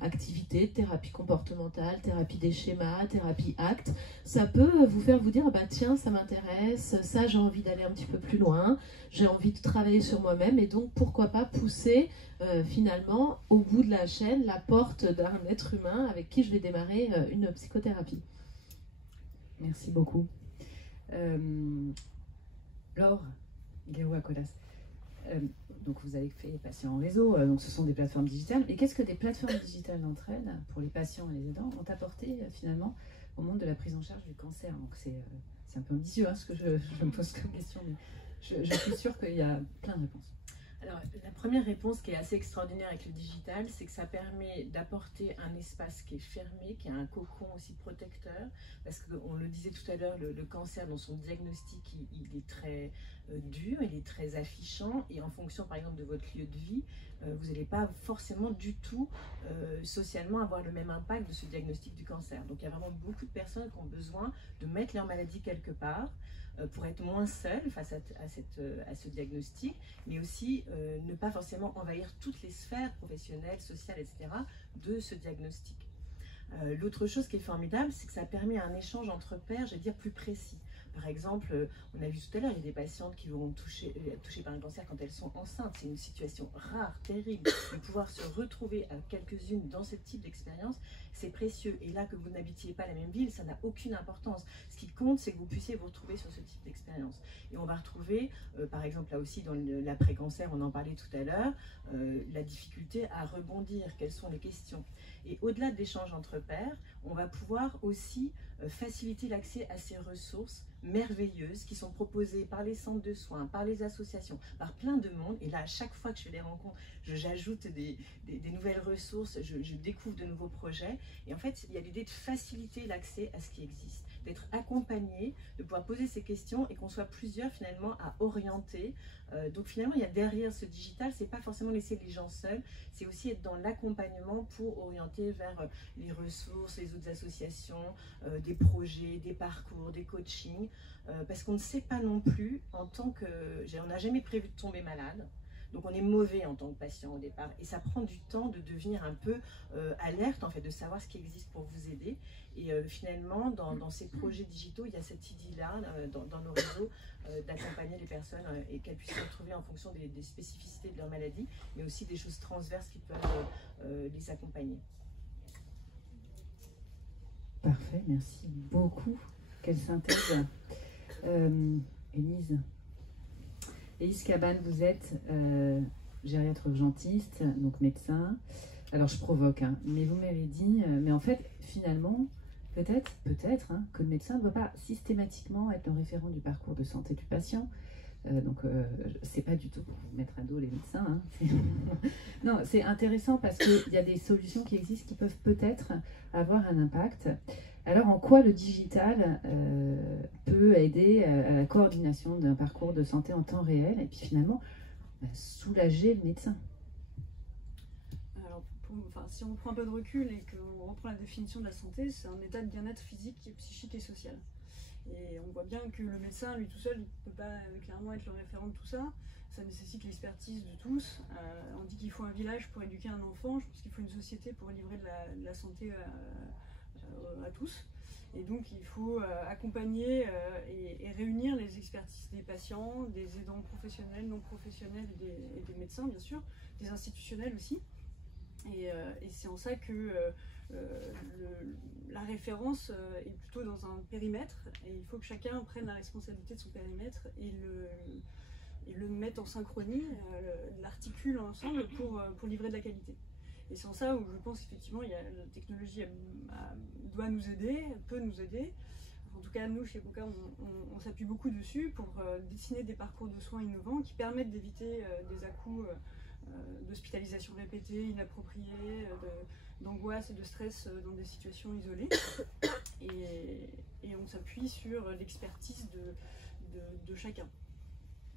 activités, thérapie comportementale, thérapie des schémas, thérapie ACT. Ça peut vous faire vous dire, bah tiens, ça m'intéresse, ça j'ai envie d'aller un petit peu plus loin, j'ai envie de travailler sur moi-même, et donc pourquoi pas pousser finalement au bout de la chaîne la porte d'un être humain avec qui je vais démarrer une psychothérapie. Merci beaucoup. Laure Guéroua-Colas, donc vous avez fait Patients en réseau, donc ce sont des plateformes digitales. Et qu'est-ce que des plateformes digitales entre elles, pour les patients et les aidants, ont apporté finalement au monde de la prise en charge du cancer? Donc c'est un peu ambitieux ce que je me pose comme question, mais je suis sûre qu'il y a plein de réponses. Alors, la première réponse qui est assez extraordinaire avec le digital, c'est que ça permet d'apporter un espace qui est fermé, qui a un cocon aussi protecteur, parce qu'on le disait tout à l'heure, le cancer dans son diagnostic, il est très dur, il est très affichant, et en fonction par exemple de votre lieu de vie, vous n'allez pas forcément du tout socialement avoir le même impact de ce diagnostic du cancer. Donc il y a vraiment beaucoup de personnes qui ont besoin de mettre leur maladie quelque part, pour être moins seul face à ce diagnostic, mais aussi ne pas forcément envahir toutes les sphères professionnelles, sociales, etc. de ce diagnostic. L'autre chose qui est formidable, c'est que ça permet un échange entre pairs, je vais dire, plus précis. Par exemple, on a vu tout à l'heure, il y a des patientes qui vont touchées par un cancer quand elles sont enceintes. C'est une situation rare, terrible. De pouvoir se retrouver à quelques-unes dans ce type d'expérience, c'est précieux. Et là, que vous n'habitiez pas la même ville, ça n'a aucune importance. Ce qui compte, c'est que vous puissiez vous retrouver sur ce type d'expérience. Et on va retrouver, par exemple, là aussi, dans l'après-cancer, on en parlait tout à l'heure, la difficulté à rebondir. Quelles sont les questions? Et au-delà de l'échange entre pairs, on va pouvoir aussi faciliter l'accès à ces ressources merveilleuses qui sont proposées par les centres de soins, par les associations, par plein de monde. Et là, à chaque fois que je fais des rencontres, j'ajoute des nouvelles ressources, je découvre de nouveaux projets. Et en fait, il y a l'idée de faciliter l'accès à ce qui existe, d'être accompagné, de pouvoir poser ces questions et qu'on soit plusieurs finalement à orienter. Donc finalement, il y a derrière ce digital, c'est pas forcément laisser les gens seuls, c'est aussi être dans l'accompagnement pour orienter vers les ressources, les autres associations, des projets, des parcours, des coachings, parce qu'on ne sait pas non plus, on n'a jamais prévu de tomber malade. Donc on est mauvais en tant que patient au départ, et ça prend du temps de devenir un peu alerte en fait, de savoir ce qui existe pour vous aider. Et finalement, dans ces projets digitaux, il y a cette idée-là dans nos réseaux d'accompagner les personnes et qu'elles puissent se retrouver en fonction des spécificités de leur maladie, mais aussi des choses transverses qui peuvent les accompagner. Parfait, merci beaucoup. Quelle synthèse. Élise Cabane, vous êtes gériatre urgentiste, donc médecin. Alors je provoque, mais vous m'avez dit, mais en fait, finalement, peut-être que le médecin ne doit pas systématiquement être le référent du parcours de santé du patient. Donc c'est pas du tout pour vous mettre à dos les médecins. Non, c'est intéressant parce qu'il y a des solutions qui existent qui peuvent peut-être avoir un impact. Alors en quoi le digital peut aider à la coordination d'un parcours de santé en temps réel et puis finalement soulager le médecin? Alors si on prend un peu de recul et qu'on reprend la définition de la santé, c'est un état de bien-être physique, psychique et social. Et on voit bien que le médecin, lui tout seul, il ne peut pas clairement être le référent de tout ça. Ça nécessite l'expertise de tous. On dit qu'il faut un village pour éduquer un enfant. Je pense qu'il faut une société pour livrer de la santé à tous. Et donc il faut accompagner et réunir les expertises des patients, des aidants professionnels, non professionnels et des médecins bien sûr, des institutionnels aussi. Et c'est en ça que la référence est plutôt dans un périmètre, et il faut que chacun prenne la responsabilité de son périmètre et le mette en synchronie, l'articule ensemble pour livrer de la qualité. Et c'est en ça où je pense qu'effectivement la technologie doit nous aider, peut nous aider. En tout cas, nous, chez Coca, on s'appuie beaucoup dessus pour dessiner des parcours de soins innovants qui permettent d'éviter des à-coups d'hospitalisation répétée, inappropriée, d'angoisse et de stress dans des situations isolées. Et on s'appuie sur l'expertise de chacun.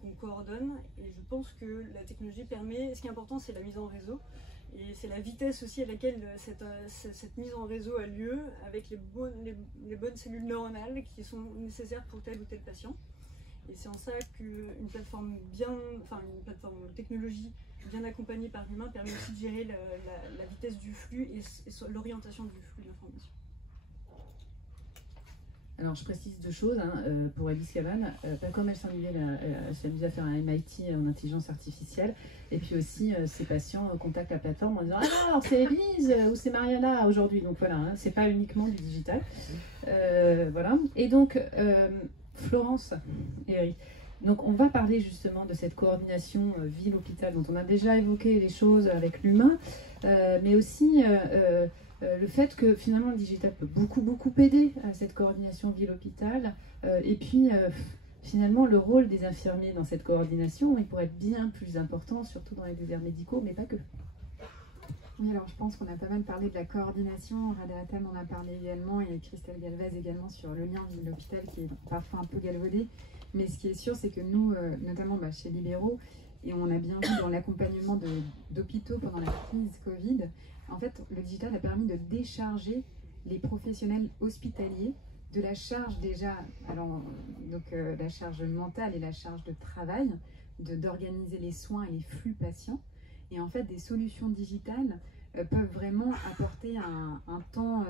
qu'on coordonne. Et je pense que la technologie permet, ce qui est important, c'est la mise en réseau. Et c'est la vitesse aussi à laquelle cette mise en réseau a lieu, avec les bonnes cellules neuronales qui sont nécessaires pour tel ou tel patient. Et c'est en ça qu'une plateforme une plateforme technologie bien accompagnée par l'humain permet aussi de gérer la vitesse du flux et l'orientation du flux d'informations. Alors je précise deux choses pour Alice Caban, pas comme elle s'amuse à faire un MIT en intelligence artificielle, et puis aussi ses patients contactent la plateforme en disant alors c'est Elise ou c'est Mariana aujourd'hui, donc voilà, c'est pas uniquement du digital. Voilà. Et donc Florence et Eric, donc on va parler justement de cette coordination ville-hôpital dont on a déjà évoqué les choses avec l'humain, mais aussi le fait que finalement le digital peut beaucoup aider à cette coordination ville-hôpital, et puis finalement le rôle des infirmiers dans cette coordination, il pourrait être bien plus important, surtout dans les déserts médicaux, mais pas que. Oui, alors je pense qu'on a pas mal parlé de la coordination, Rada Hatem en a parlé également, et Christelle Galvez également sur le lien ville-hôpital qui est parfois un peu galvaudé, mais ce qui est sûr c'est que nous, notamment chez Libéraux, et on a bien vu dans l'accompagnement d'hôpitaux pendant la crise Covid, en fait, le digital a permis de décharger les professionnels hospitaliers de la charge déjà, la charge mentale et la charge de travail, d'organiser les soins et les flux patients. Et en fait, des solutions digitales peuvent vraiment apporter un temps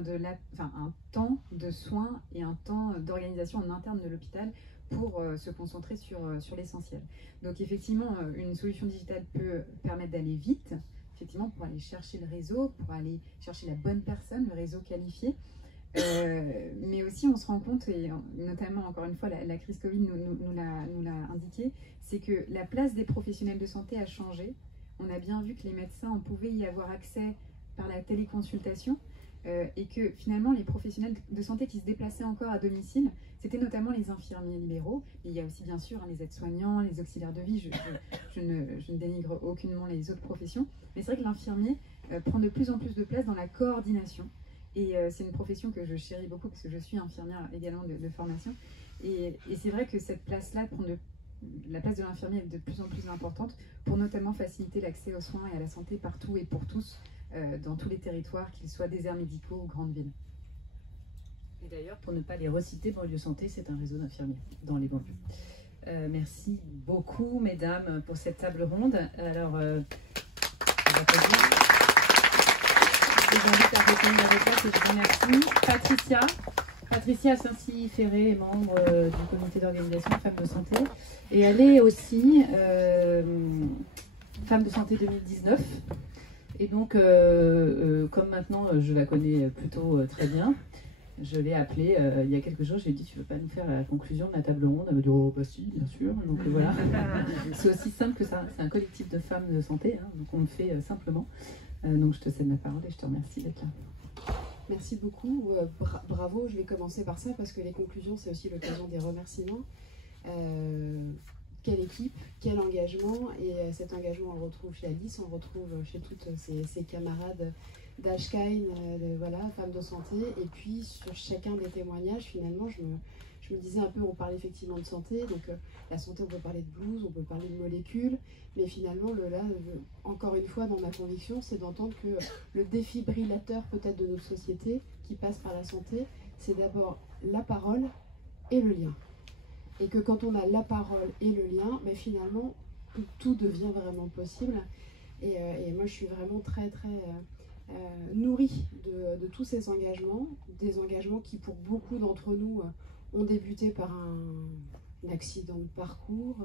de soins et un temps d'organisation en interne de l'hôpital pour se concentrer sur l'essentiel. Donc effectivement, une solution digitale peut permettre d'aller vite, effectivement, pour aller chercher le réseau, pour aller chercher la bonne personne, le réseau qualifié. Mais aussi, on se rend compte, et notamment, encore une fois, la crise Covid nous l'a indiqué, c'est que la place des professionnels de santé a changé. On a bien vu que les médecins, on pouvait y avoir accès par la téléconsultation, et que finalement, les professionnels de santé qui se déplaçaient encore à domicile, c'était notamment les infirmiers libéraux. Et il y a aussi, bien sûr, les aides-soignants, les auxiliaires de vie. Je ne dénigre aucunement les autres professions. Mais c'est vrai que l'infirmier prend de plus en plus de place dans la coordination. Et c'est une profession que je chéris beaucoup parce que je suis infirmière également de formation. Et c'est vrai que cette place-là, la place de l'infirmier est de plus en plus importante pour notamment faciliter l'accès aux soins et à la santé partout et pour tous, dans tous les territoires, qu'ils soient déserts médicaux ou grandes villes. Et d'ailleurs, pour ne pas les reciter, Banlieue Santé, c'est un réseau d'infirmiers dans les banlieues. Merci beaucoup, mesdames, pour cette table ronde. Alors, on va applaudir. Je vous invite à répondre à vos places et je vous remercie. Patricia Saint-Cyr-Ferré est membre du comité d'organisation Femmes de Santé. Et elle est aussi Femme de Santé 2019. Et donc, comme maintenant je la connais plutôt très bien, je l'ai appelée il y a quelques jours, j'ai dit tu veux pas nous faire la conclusion de la table ronde? Elle m'a dit oh bah si, bien sûr. Donc voilà, c'est aussi simple que ça, c'est un collectif de femmes de santé, donc on le fait simplement. Donc je te cède la parole et je te remercie d'être là. Merci beaucoup, bravo, je vais commencer par ça parce que les conclusions c'est aussi l'occasion des remerciements. Quelle équipe, quel engagement, et cet engagement on le retrouve chez Alice, on le retrouve chez toutes ses camarades d'Ashkain, voilà, femmes de santé, et puis sur chacun des témoignages finalement je me disais un peu, on parle effectivement de santé, donc la santé on peut parler de blues, on peut parler de molécules, mais finalement encore une fois dans ma conviction c'est d'entendre que le défibrillateur peut-être de notre société qui passe par la santé, c'est d'abord la parole et le lien. Et que quand on a la parole et le lien, ben finalement, tout devient vraiment possible. Et moi, je suis vraiment très, très nourrie de tous ces engagements, des engagements qui, pour beaucoup d'entre nous, ont débuté par un accident de parcours,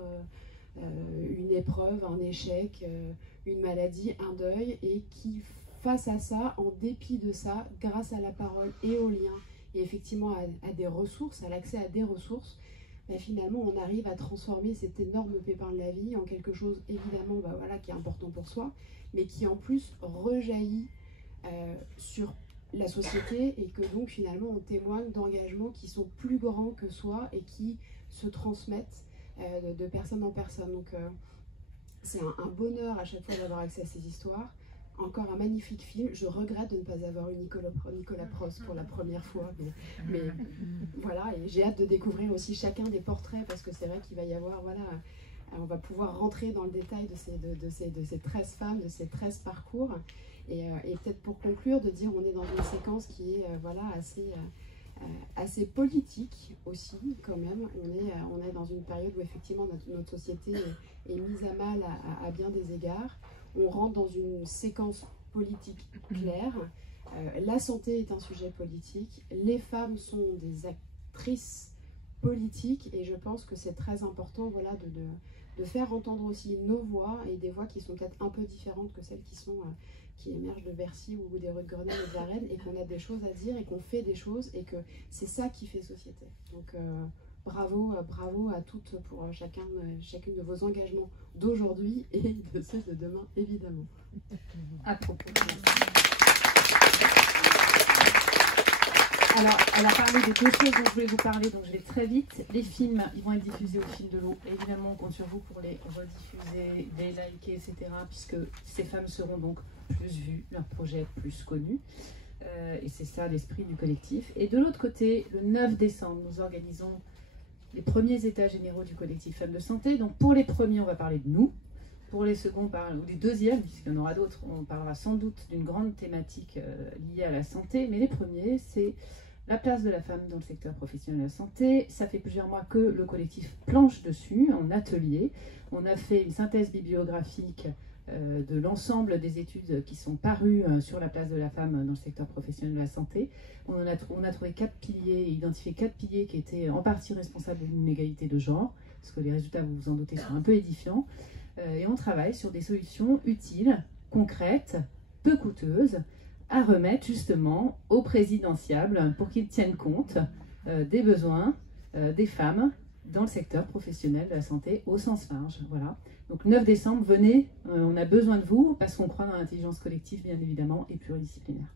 une épreuve, un échec, une maladie, un deuil, et qui, face à ça, en dépit de ça, grâce à la parole et au lien, et effectivement à des ressources, à l'accès à des ressources, mais finalement on arrive à transformer cet énorme pépin de la vie en quelque chose évidemment qui est important pour soi, mais qui en plus rejaillit sur la société, et que donc finalement on témoigne d'engagements qui sont plus grands que soi et qui se transmettent de personne en personne. Donc c'est un bonheur à chaque fois d'avoir accès à ces histoires. Encore un magnifique film. Je regrette de ne pas avoir eu Nicolas Prost pour la première fois, mais voilà, et j'ai hâte de découvrir aussi chacun des portraits, parce que c'est vrai qu'il va y avoir On va pouvoir rentrer dans le détail de ces 13 femmes, de ces 13 parcours. Et peut-être pour conclure, de dire on est dans une séquence qui est voilà, assez politique aussi, quand même. On est dans une période où effectivement notre société est mise à mal à bien des égards. On rentre dans une séquence politique claire. La santé est un sujet politique. Les femmes sont des actrices politiques et je pense que c'est très important voilà, de faire entendre aussi nos voix et des voix qui sont peut-être un peu différentes que celles qui émergent de Bercy ou des rues de Grenelle et de la Reine, et qu'on a des choses à dire et qu'on fait des choses et que c'est ça qui fait société. Donc bravo à toutes pour chacune de vos engagements d'aujourd'hui et de ceux de demain, évidemment. À propos. Alors, elle a parlé de 2 choses dont je voulais vous parler, donc je vais très vite. Les films, ils vont être diffusés au fil de l'eau. Évidemment, on compte sur vous pour les rediffuser, les liker, etc. Puisque ces femmes seront donc plus vues, leur projet plus connu. Et c'est ça l'esprit du collectif. Et de l'autre côté, le 9 décembre, nous organisons les premiers états généraux du collectif Femmes de Santé. Donc pour les premiers, on va parler de nous. Pour les seconds, ou les deuxièmes, puisqu'il y en aura d'autres, on parlera sans doute d'une grande thématique liée à la santé. Mais les premiers, c'est la place de la femme dans le secteur professionnel de la santé. Ça fait plusieurs mois que le collectif planche dessus, en atelier. On a fait une synthèse bibliographique de l'ensemble des études qui sont parues sur la place de la femme dans le secteur professionnel de la santé. On a trouvé 4 piliers, identifié 4 piliers qui étaient en partie responsables d'une inégalité de genre, parce que les résultats, vous vous en doutez, sont un peu édifiants. Et on travaille sur des solutions utiles, concrètes, peu coûteuses, à remettre justement aux présidentiables pour qu'ils tiennent compte des besoins des femmes dans le secteur professionnel de la santé au sens large. Voilà. Donc 9 décembre, venez, on a besoin de vous parce qu'on croit dans l'intelligence collective bien évidemment et pluridisciplinaire.